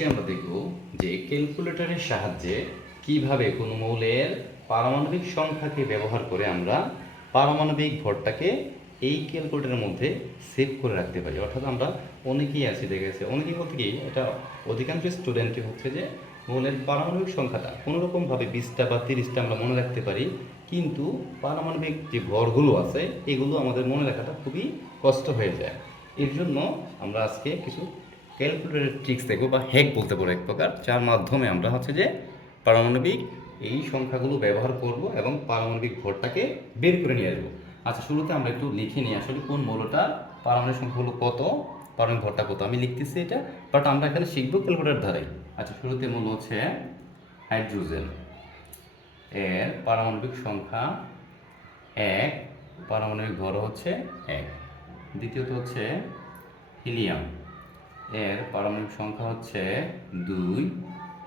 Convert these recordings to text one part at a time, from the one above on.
আজকে আমরা দেখব যে ক্যালকুলেটরের সাহায্যে কীভাবে কোনো মৌলের পারমাণবিক সংখ্যাকে ব্যবহার করে আমরা পারমাণবিক ভরটাকে এই ক্যালকুলেটরের মধ্যে সেভ করে রাখতে পারি। অর্থাৎ আমরা অনেকেই আছি দেখেছি অনেকেই বলতে কি, এটা অধিকাংশ স্টুডেন্টই হচ্ছে যে মৌলের পারমাণবিক সংখ্যাটা কোনোরকমভাবে বিশটা বা তিরিশটা আমরা মনে রাখতে পারি, কিন্তু পারমাণবিক যে ভরগুলো আছে, এগুলো আমাদের মনে রাখাটা খুবই কষ্ট হয়ে যায়। এর জন্য আমরা আজকে কিছু ক্যালকুলেটরের ট্রিক্স দেখব বা হ্যাক বলতে পারো এক প্রকার, যার মাধ্যমে আমরা হচ্ছে যে পারমাণবিক এই সংখ্যাগুলো ব্যবহার করব এবং পারমাণবিক ভরটাকে বের করে নিয়ে আসব। আচ্ছা শুরুতে আমরা একটু লিখে নিই আসলে কোন মৌলটার পারমাণবিক সংখ্যাগুলো কত, পারমাণবিক ভরটা কত। আমি লিখতেছি এটা বাট আমরা এখানে শিখব ক্যালকুলেটর ধারে আচ্ছা শুরুতে মূল হচ্ছে হাইড্রোজেন, এর পারমাণবিক সংখ্যা এক, পারমাণবিক ভর হচ্ছে এক। দ্বিতীয়ত হচ্ছে হিলিয়াম এর পারমাণবিক সংখ্যা হচ্ছে দুই,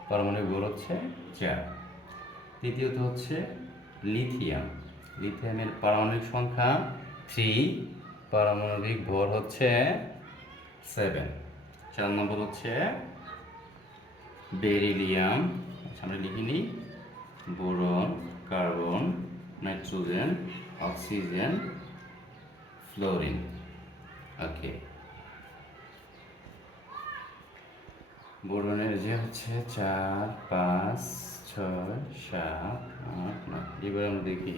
পারমাণবিক ভর হচ্ছে চার। তৃতীয়ত হচ্ছে লিথিয়াম। লিথিয়ামের পারমাণবিক সংখ্যা থ্রি পারমাণবিক ভর হচ্ছে সেভেন চার নম্বর হচ্ছে বেরিলিয়াম আচ্ছা আমরা লিখে নিই। Boron, carbon, nitrogen, oxygen, fluorine. Okay. বোরনের যে হচ্ছে চার, পাঁচ, ছয়, সাত, আট, নয়। এবার আমরা দেখি।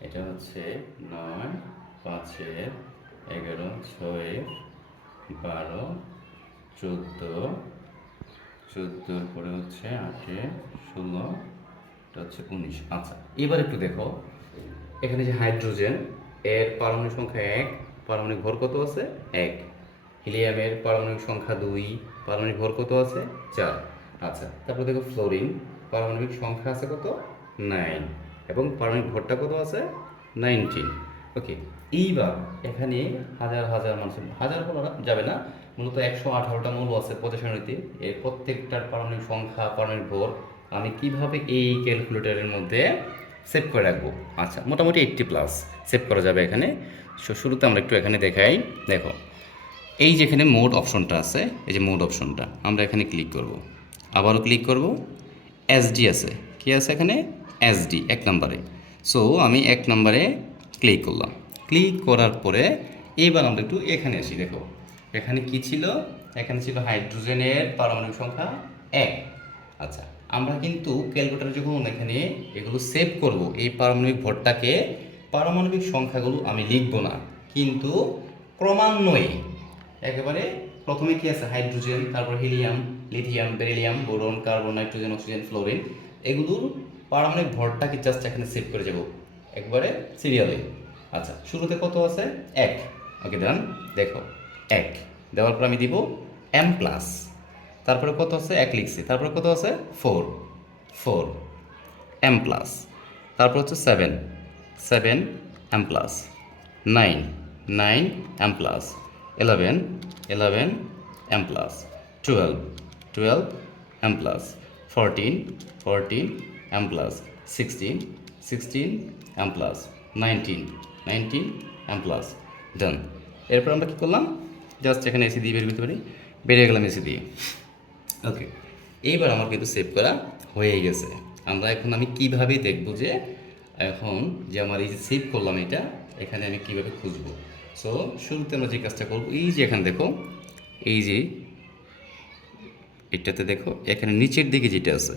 এটা হচ্ছে নয়, পাঁচের এগারো, ছয়ের বারো, চোদ্দ। চোদ্দোর পরে হচ্ছে আটে ষোলো, এটা হচ্ছে উনিশ। আচ্ছা এবার একটু দেখো। এখানে যে হাইড্রোজেন, এর পারমাণবিক সংখ্যা এক পারমাণবিক ভর কত আছে? এক। হিলিয়ামের পারমাণবিক সংখ্যা দুই, পারমাণবিক ভর কত আছে? চার। আচ্ছা তারপর দেখো ফ্লোরিন, পারমাণবিক সংখ্যা আছে কত? নাইন। এবং পারমাণবিক ভরটা কত আছে? নাইনটিন। ওকে, এইবার এখানে হাজার হাজার মানুষের, হাজার বলা যাবে না, মূলত একশো আঠারোটা মূল আছে পজিশনারিতে এর প্রত্যেকটার পারমাণবিক সংখ্যা, পারমাণবিক ভর আমি কীভাবে এই ক্যালকুলেটরের মধ্যে সেভ করে রাখব। আচ্ছা মোটামুটি এইটটি প্লাস সেভ করা যাবে এখানে। সো, শুরুতে আমরা একটু এখানে দেখাই। দেখো, এই যেখানে মোড অপশনটা আছে, এই যে মোড অপশনটা আমরা এখানে ক্লিক করব। আবারও ক্লিক করব। এসডি আছে। কি আছে এখানে? এসডি এক নম্বরে। সো, আমি এক নম্বরে ক্লিক করলাম। ক্লিক করার পরে এইবার আমরা একটু এখানে আসি, দেখো। এখানে কি ছিল? এখানে ছিল হাইড্রোজেনের পারমাণবিক সংখ্যা এক। আচ্ছা আমরা কিন্তু ক্যালকুলেটার যখন এখানে এগুলো সেভ করব, এই পারমাণবিক ভরটাকে, পারমাণবিক সংখ্যাগুলো আমি লিখব না। কিন্তু ক্রমান্বয়ে, একেবারে প্রথমে কি আছে? হাইড্রোজেন, তারপর helium, lithium, beryllium, boron, carbon, nitrogen, oxygen, fluorine, এগুলোর পারমাণবিক ভরটাকে জাস্ট এখানে সেভ করে যাব। একবারে সিরিয়ালে আচ্ছা শুরুতে কত আছে? এক। ওকে দেন দেখো, এক। দেওয়ার পর আমি দিব এম প্লাস তারপরে কত আছে? এক লিখছি। তারপরে কত আছে? ফোর। ফোর। M plus. তারপর হচ্ছে seven. Seven M plus. Nine. Nine M plus. Eleven eleven M plus. Twelve. Twelve M plus. Fourteen. Fourteen M plus. Sixteen. Sixteen M plus. Nineteen. Nineteen M plus. Done. এরপর আমরা কী করলাম? Just এখানে AC দিয়ে বের করতে পারি। বেরিয়ে গেলাম এসি দিয়ে। ওকে এইবার আমার কিন্তু সেভ করা হয়ে গেছে। আমরা এখন আমি কীভাবে দেখব যে, এখন যে আমার এই যে সেভ করলাম এটা, এখানে আমি কীভাবে খুঁজবো? সো শুরুতে আমরা যে কাজটা করব, এই যে এখানে দেখো, এই যে এটাতে দেখো, এখানে নিচের দিকে যেটা আছে,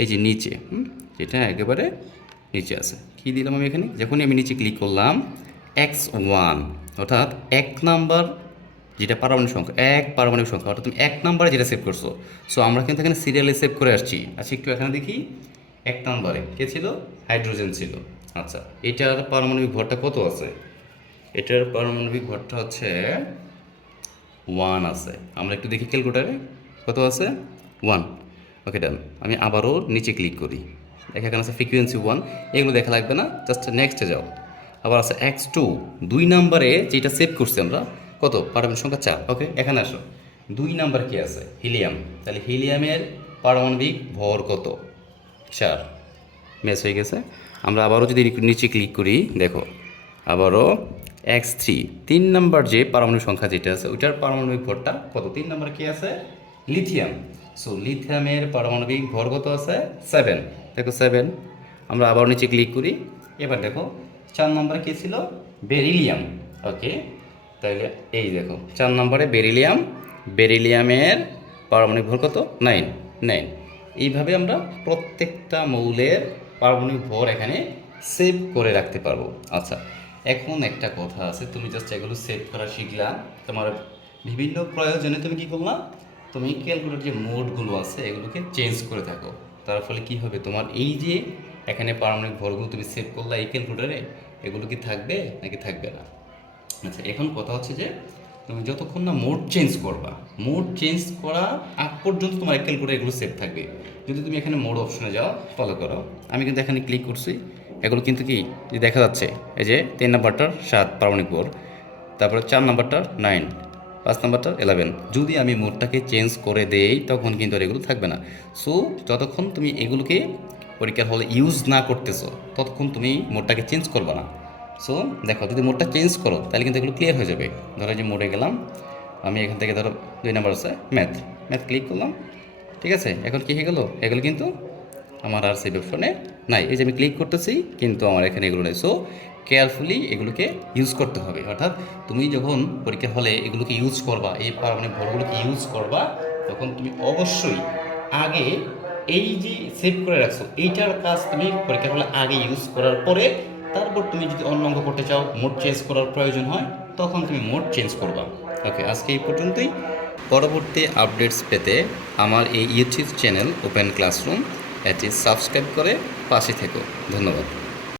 এই যে নিচে যেটা একেবারে নিচে আছে। কি দিলাম আমি এখানে? যখনই আমি নিচে ক্লিক করলাম এক্স ওয়ান অর্থাৎ এক নাম্বার যেটা পারমাণবিক সংখ্যা, এক পারমাণবিক সংখ্যা, অর্থাৎ তুমি এক নাম্বারে যেটা সেভ করছ। সো আমরা কিন্তু এখানে সিরিয়ালে সেভ করে আসছি। আচ্ছা একটু এখানে দেখি। এক নাম্বারে কে ছিল? হাইড্রোজেন ছিল। আচ্ছা এটার পারমাণবিক ভরটা কত আছে? এটার পারমাণবিক ভরটা হচ্ছে ওয়ান আছে। আমরা একটু দেখি ক্যালকুলেটারে কত আছে? ওয়ান ওকে ডান আমি আবারও নিচে ক্লিক করি। দেখা, এখানে আছে ফ্রিকুয়েন্সি ওয়ান এগুলো দেখা লাগবে না। জাস্ট নেক্সটে যাও। আবার আছে এক্স টু দুই নাম্বারে যেটা সেভ করছি আমরা কত? পারমাণবিক সংখ্যা চার। ওকে, এখানে আসো। দুই নাম্বার কি আছে? হিলিয়াম। তাহলে হিলিয়ামের পারমাণবিক ভর কত? চার। ম্যাচ হয়ে গেছে। আমরা আবারও যদি নিচে ক্লিক করি, দেখো, আবারও এক্স থ্রি তিন নাম্বার যে পারমাণবিক সংখ্যা যেটা আছে, ওইটার পারমাণবিক ভরটা কত? তিন নাম্বার কি আছে? লিথিয়াম সো লিথিয়ামের পারমাণবিক ভর কত আছে? সেভেন দেখো সেভেন আমরা আবার নিচে ক্লিক করি। এবার দেখো, চার নম্বরে কী ছিল? বেরিলিয়াম ওকে তাহলে এই দেখো, চার নম্বরে বেরিলিয়াম, বেরিলিয়ামের পারমাণবিক ভর কত? Nine nine. এইভাবে আমরা প্রত্যেকটা মৌলের পারমাণবিক ভর এখানে সেভ করে রাখতে পারব। আচ্ছা এখন একটা কথা আছে, তুমি জাস্ট এগুলো সেভ করা শিখলা, তোমার বিভিন্ন প্রয়োজনে তুমি কি করলা? তুমি ক্যালকুলেটর যে মোডগুলো আছে, এগুলোকে চেঞ্জ করে থাকো। তার ফলে কি হবে? তোমার এই যে এখানে পারমাণবিক ভরগুলো তুমি সেভ করলা এই ক্যালকুলেটারে, এগুলো কি থাকবে নাকি থাকবে না? আচ্ছা এখন কথা হচ্ছে যে তুমি যতক্ষণ না মোড চেঞ্জ করবা মোড চেঞ্জ করা আগ পর্যন্ত তোমার এক ক্যালকুলেটার এগুলো সেভ থাকবে। যদি তুমি এখানে মোড অপশনে যাও ফলো করো। আমি কিন্তু এখানে ক্লিক করছি। এগুলো কিন্তু কি? যে দেখা যাচ্ছে, এই যে তিন নাম্বারটার সাত, পারমাণবিক ভর তারপরে চার নাম্বারটার নাইন পাঁচ নাম্বারটার ইলেভেন যদি আমি মোডটাকে চেঞ্জ করে দেই, তখন কিন্তু আর এগুলো থাকবে না। সো যতক্ষণ তুমি এগুলোকে পরীক্ষার হলে ইউজ না করতেছো, ততক্ষণ তুমি মোডটাকে চেঞ্জ করবে না। সো দেখো, যদি মোডটা চেঞ্জ করো, তাহলে কিন্তু এগুলো ক্লিয়ার হয়ে যাবে। ধরো যে মোডে গেলাম, আমি এখান থেকে ধরো দুই নাম্বার আছে ম্যাথ ম্যাথ ক্লিক করলাম, ঠিক আছে? এখন কী হয়ে গেলো? এগুলো কিন্তু আমার আর সেই অপশনে নাই। এই যে আমি ক্লিক করতেছি, কিন্তু আমার এখানে এগুলো নেই। সো কেয়ারফুলি এগুলোকে ইউজ করতে হবে। অর্থাৎ তুমি যখন পরীক্ষা হলে এগুলোকে ইউজ করবা, এই পারমাণবিক ভরগুলোকে ইউজ করবা, তখন তুমি অবশ্যই আগে এই যে সেভ করে রাখছো, এইটার কাজ তুমি পরীক্ষা হলে আগে ইউজ করার পরে তারপর তুমি যদি অন্য অঙ্ক করতে চাও মোড চেঞ্জ করার প্রয়োজন হয়, তখন তুমি মোড চেঞ্জ করবা। ওকে আজকে এই পর্যন্তই। পরবর্তী আপডেটস পেতে আমার এই ইউটিউব চ্যানেল ওপেন ক্লাসরুম এটি সাবস্ক্রাইব করে পাশে থেকো। ধন্যবাদ।